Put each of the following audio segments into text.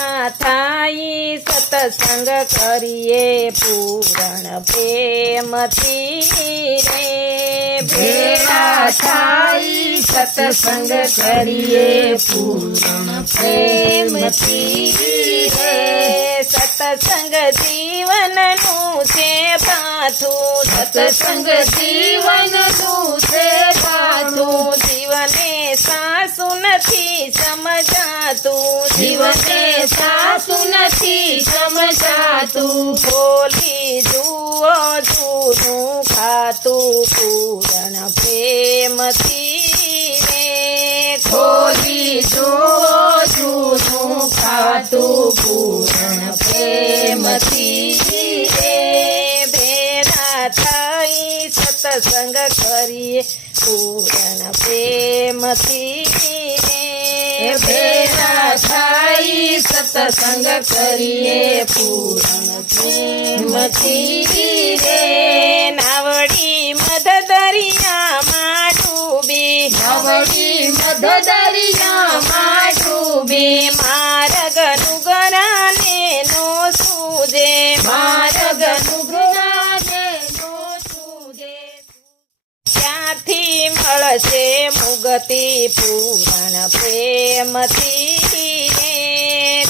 ભેળા થાઈ સત્સંગ કરીએ પૂરણ પ્રેમથી રે ભેળા થાઈ સત્સંગ કરીએ પૂર્ણ પ્રેમથી રે સત્સંગ જીવનનું છે પાથું સત્સંગ જીવનનું છે પાથું જીવને સાસુ નથી સમજાતું જીવને સાસુ નથી સમજાતું ખોલી જુઓ જૂનું ખાતું પૂરણ પ્રેમથી રે ખોલી જુઓ જૂનું ખાતું પૂર્ણ પ્રેમથી રે ભેળા થઈ સત્સંગ કરીએ પૂરણ પ્રેમથી રે ભેળા થાઈ સત્સંગ કરીએ પૂર્ણ પ્રેમથી રે નાવડી મધ દરિયામાં ડૂબી નવડી મધ દરિયામાં ડૂબી માર્ગનું ગરાને નો સૂજે માર્ગનું જ્ઞાને નો સૂજે ક્યાંથી મળશે મુક્તિ પૂરણ પ્રેમથી રે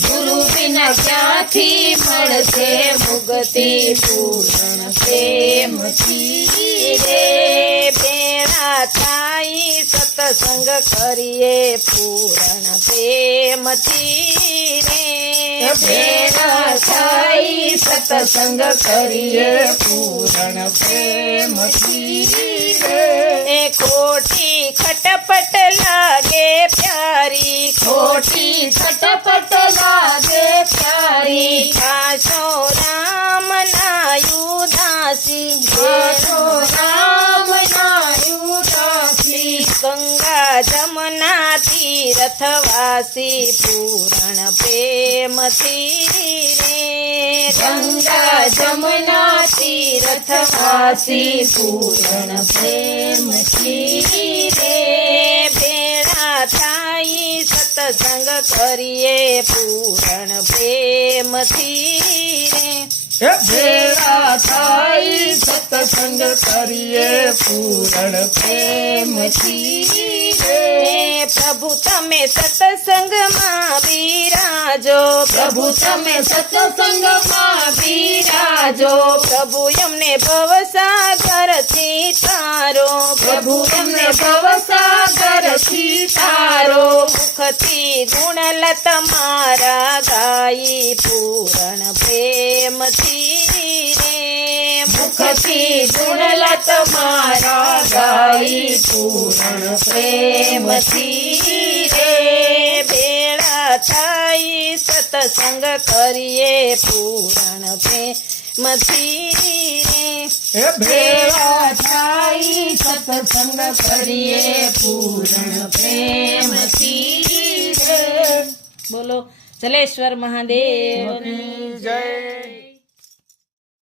ગુરુ વિના ક્યાંથી મળશે મુક્તિ પૂર્ણ પ્રેમથી રે ભેળા થાઈ સત્સંગ કરીએ પૂરણ પ્રેમથી રે ભેળા થાઈ સત્સંગ કરીએ પૂર્ણ પ્રેમથી એ ખોટી ખટપટ લાગે પ્યારી ખોટી ખટપટ લાગે પ્યારી આશો રામ નાયુદાસી આશો રામ નાયુદાસી ગંગા જમના તીર્થવાસી પૂરણ પ્રેમથી રે ગંગા જમના તીર્થવાસી પૂર્ણ પ્રેમથી રે ભેળા થાઈ સત્સંગ કરીએ પૂરણ પ્રેમથી રે ભેળા થાઈ સત્સંગ કરીએ પૂર્ણ પ્રેમથી પ્રભુ તમે સત્સંગમાં બિરાજો પ્રભુ તમે સત્સંગમાં બિરાજો પ્રભુ અમને ભવસાગરથી તારો પ્રભુ એમને ભવસાગરથી તારો મુખથી ગુણલત મારા ગાઈ પૂરણ પ્રેમથી રે મુખથી ગુણલત મારા ગાઈ પૂર્ણ પ્રેમથી રે ભેળા થાઈ સત્સંગ કરીએ પૂરણ પ્રેમથી રે ભેળા થાઈ સત્સંગ કરીએ પૂર્ણ પ્રેમથી બોલો જલેશ્વર મહાદેવ જય